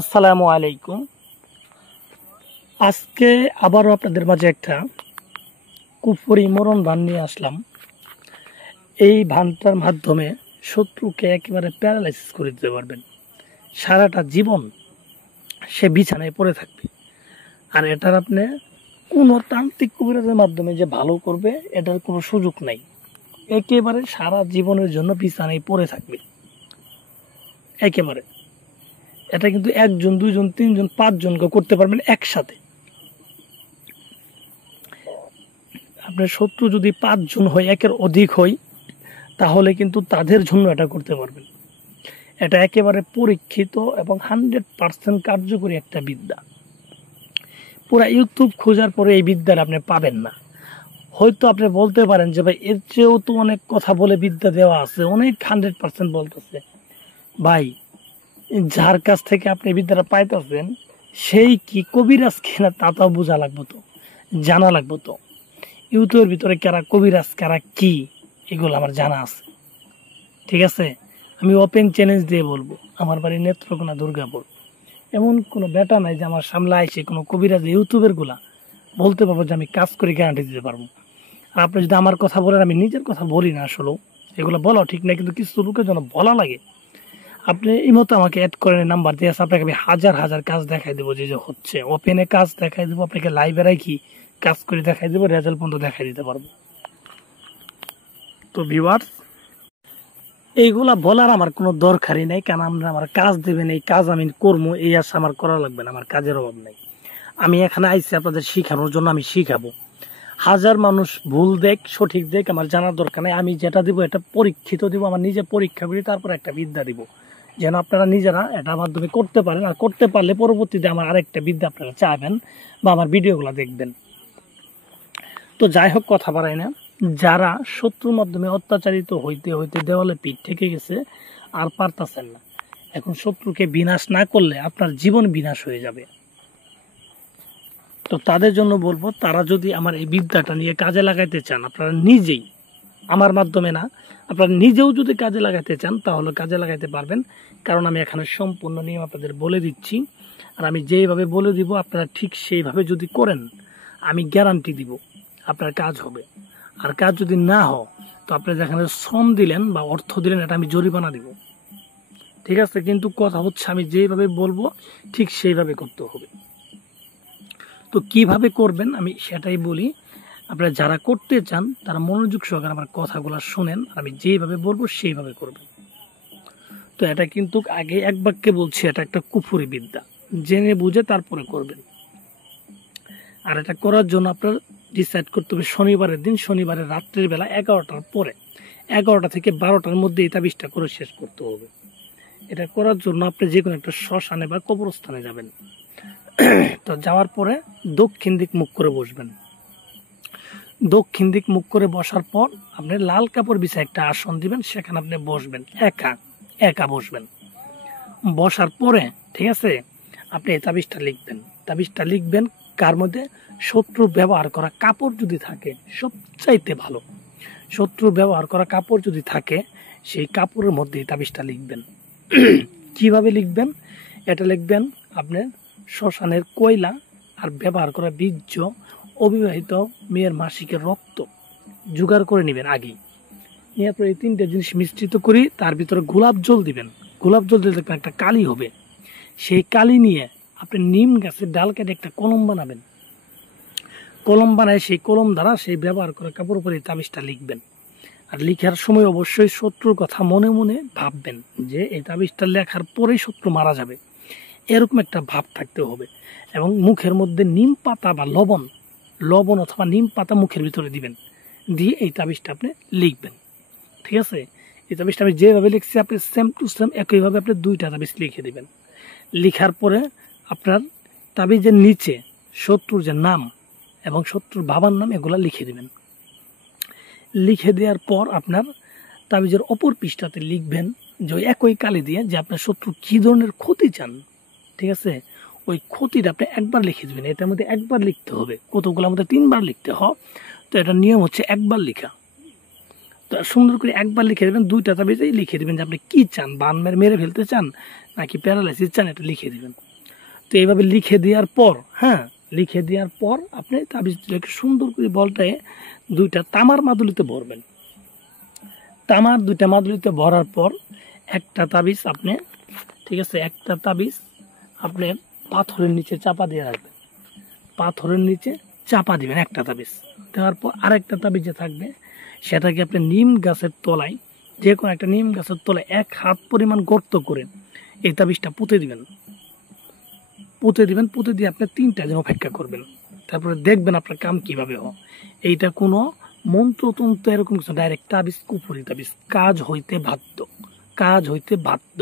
আসসালামু আলাইকুম। আজকে আবারও আপনাদের মাঝে একটা কুফরি মরণ ভান নিয়ে আসলাম। এই ভানটার মাধ্যমে শত্রুকে একেবারে প্যারালাইসিস করে দিতে পারবেন। সারাটা জীবন সে বিছানায় পড়ে থাকবে। আর এটার আপনি কোনো তান্ত্রিক কবিরাজের মাধ্যমে যে ভালো করবে এটার কোনো সুযোগ নাই। একেবারে সারা জীবনের জন্য বিছানায় পড়ে থাকবে একেবারে। এটা কিন্তু একজন, দুইজন, তিনজন, পাঁচজনকে করতে পারবেন একসাথে। আপনার শত্রু যদি পাঁচজন হয়, একের অধিক হয়, তাহলে কিন্তু তাদের জন্য এটা করতে পারবেন। এটা একেবারে পরীক্ষিত এবং 100% কার্যকরী একটা বিদ্যা। পুরা ইউটিউব খোঁজার পরে এই বিদ্যাটা আপনি পাবেন না। হয়তো আপনি বলতে পারেন যে ভাই এর চেয়েও তো অনেক কথা বলে বিদ্যা দেওয়া আছে, অনেক 100% বলতেছে। ভাই, যার কাছ থেকে আপনি বিদ্যাটা পাইতেছেন সেই কি কবিরাজ কিনা তা তো বোঝা লাগবো, তো জানা লাগবো। তো ইউটিউবের ভিতরে কারা কবিরাজ কারা কি এগুলো আমার জানা আছে, ঠিক আছে। আমি ওপেন চ্যালেঞ্জ দিয়ে বলবো, আমার বাড়ি নেত্রকোনা, দুর্গাপুর। এমন কোনো বেটা নাই যে আমার সামনে আইসে কোনো কবিরাজ ইউটিউবের গুলা বলতে পারবো যে আমি কাজ করে গ্যারান্টি দিতে পারবো। আর আপনি যদি আমার কথা বলেন, আমি নিজের কথা বলি না, আসলেও এগুলো বলাও ঠিক না, কিন্তু কিছু লোকের জন্য বলা লাগে। আপনি এই মতো আমাকে অ্যাড করেন, নাম্বার দিয়ে আছে, আপনাকে আমি হাজার হাজার কাজ দেখাই দেবো, যে হচ্ছে ওপেনে কাজ দেখাই দেবো, আপনাকে লাইভে রাখি কাজ করে দেখাই দেবো, রেজাল্ট পর্যন্ত দেখাই দিতে পারবো। তো ভিউয়ার্স, এইগুলা বলার আমার কোনো দরকারই নাই, কারণ আমরা আমার কাজ দেবেন, এই কাজ আমি করবো, এই আশা আমার করা লাগবে না, আমার কাজের অভাব নাই। আমি এখানে আইসি আপনাদের শিখানোর জন্য, আমি শিখাবো। হাজার মানুষ ভুল দেখ সঠিক দেখ আমার জানার দরকার নাই। আমি যেটা দিব এটা পরীক্ষিত দিব, আমার নিজে পরীক্ষা করি, তারপর একটা বিদ্যা দিব, যেন আপনারা নিজেরা এটার মাধ্যমে করতে পারেন। আর করতে পারলে পরবর্তীতে আমার আরেকটা বিদ্যা আপনারা চাইবেন বা আমার ভিডিওগুলো দেখবেন। তো যাই হোক, কথা বাড়াই না। যারা শত্রুর মাধ্যমে অত্যাচারিত হইতে হইতে দেওয়ালে পিঠ থেকে গেছে, আর পারতাছেন না, এখন শত্রুকে বিনাশ না করলে আপনার জীবন বিনাশ হয়ে যাবে। তো তাদের জন্য বলবো, তারা যদি আমার এই বিদ্যাটা নিয়ে কাজে লাগাইতে চান, আপনারা নিজেই, আমার মাধ্যমে না, আপনারা নিজেও যদি কাজে লাগাইতে চান তাহলে কাজে লাগাইতে পারবেন। কারণ আমি এখানে সম্পূর্ণ নিয়ম আপনাদের বলে দিচ্ছি, আর আমি যেইভাবে বলে দিব আপনারা ঠিক সেইভাবে যদি করেন, আমি গ্যারান্টি দিব আপনার কাজ হবে। আর কাজ যদি না হয়, তো আপনি যেখানে শ্রম দিলেন বা অর্থ দিলেন, এটা আমি জরিমানা দিব, ঠিক আছে। কিন্তু কথা হচ্ছে, আমি যেইভাবে বলবো ঠিক সেইভাবে করতে হবে। তো কিভাবে করবেন আমি সেটাই বলি। আপনারা যারা করতে চান তারা মনোযোগ সহকারে আমার কথাগুলো শুনেন, আমি যেভাবে বলবো সেইভাবে করবেন। তো এটা কিন্তু আগে এক বাক্যে বলছি, এটা একটা কুফরি বিদ্যা, জেনে বুঝে তারপরে করবেন। আর এটা করার জন্য আপনার ডিসাইড করতে হবে শনিবারের দিন, শনিবারের রাত্রের বেলা 11টার পরে, 11টা থেকে 12টার মধ্যে এই তাবিজটা করে শেষ করতে হবে। এটা করার জন্য আপনি যে কোনো একটা শ্মশানে বা কবরস্থানে যাবেন। তো যাওয়ার পরে দক্ষিণ দিক মুখ করে বসবেন। দক্ষিণ দিক মুখ করে বসার পর আপনি লাল কাপড় বিছায় একটা আসন দিবেন, সেখানে আপনি বসবেন, একা একা বসবেন। বসার পরে, ঠিক আছে, আপনি এই তাবিজটা লিখবেন। তাবিজটা লিখবেন কার মধ্যে? শত্রু ব্যবহার করা কাপড় যদি থাকে, সবচাইতে ভালো। শত্রু ব্যবহার করা কাপড় যদি থাকে, সেই কাপড়ের মধ্যে এই তাবিজটা লিখবেন। কিভাবে লিখবেন? এটা লিখবেন আপনি শ্মশানের কয়লা আর ব্যবহার করা বীর্য, অবিবাহিত মেয়ের মাসিকের রক্ত জোগাড় করে নেবেন আগেই। নিয়ে পরে এই তিনটে জিনিস মিশ্রিত করি, তার ভিতরে গোলাপ জল দিবেন। গোলাপ জল দিলে দেখবেন একটা কালি হবে। সেই কালি নিয়ে আপনি নিম গাছের ডাল কেটে একটা কলম বানাবেন। কলম বানায় সেই কলম দ্বারা সেই ব্যবহার করা কাপড় উপরে তাবিজটা লিখবেন। আর লিখার সময় অবশ্যই শত্রুর কথা মনে মনে ভাববেন, যে এই তাবিজটা লেখার পরেই শত্রু মারা যাবে, এরকম একটা ভাব থাকতে হবে। এবং মুখের মধ্যে নিম পাতা বা লবণ অথবা নিম পাতা মুখের ভিতরে দিবেন, দিয়ে এই তাবিজটা আপনি লিখবেন, ঠিক আছে। এই তাবিজটা আমি যেভাবে লিখছি আপনি সেম টু সেম একইভাবে আপনি 2টা তাবিজ লিখে দিবেন। লিখার পরে আপনার তাবিজের নিচে শত্রুর যে নাম এবং শত্রুর বাবার নাম এগুলা লিখে দিবেন। লিখে দেওয়ার পর আপনার তাবিজের অপর পৃষ্ঠাতে লিখবেন, যে একই কালি দিয়ে, যে আপনার শত্রু কী ধরনের ক্ষতি চান, ঠিক আছে। ওই ক্ষতিটা আপনি একবার লিখে দেবেন। এটার মধ্যে একবার লিখতে হবে, কতগুলোর মধ্যে 3বার লিখতে হয়। তো এটার নিয়ম হচ্ছে একবার লেখা। তো সুন্দর করে একবার লিখে দেবেন, 2টা তাবিজেই লিখে দেবেন যে আপনি কী চান, বান মেরে ফেলতে চান নাকি প্যারালাইসিস চান, এটা লিখে দেবেন। তো এইভাবে লিখে দেওয়ার পর, হ্যাঁ, লিখে দেওয়ার পর আপনি তাবিজটাকে সুন্দর করে বলটায় 2টা তামার মাদুলিতে ভরবেন। তামার 2টা মাদুলিতে ভরার পর একটা তাবিজ আপনি, ঠিক আছে, একটা তাবিজ আপনি পাথরের নিচে চাপা দিয়ে রাখবেন। পাথরের নিচে চাপা দিবেন একটা তাবিজ। দেওয়ার পর আরেকটা তাবিজ যে থাকবে সেটাকে আপনি নিম গাছের তলায়, যে কোনো একটা নিম গাছের তলায় 1 হাত পরিমাণ গর্ত করে এই তাবিজটা পুঁতে দিবেন। পুঁতে দিয়ে আপনি 3টা দিন অপেক্ষা করবেন। তারপরে দেখবেন আপনার কাম কিভাবে হয়। এইটা কোনো মন্ত্রতন্ত্র এরকম কিছু, ডাইরেক্ট তাবিজ, কুফরি তাবিজ, কাজ হইতে বাধ্য।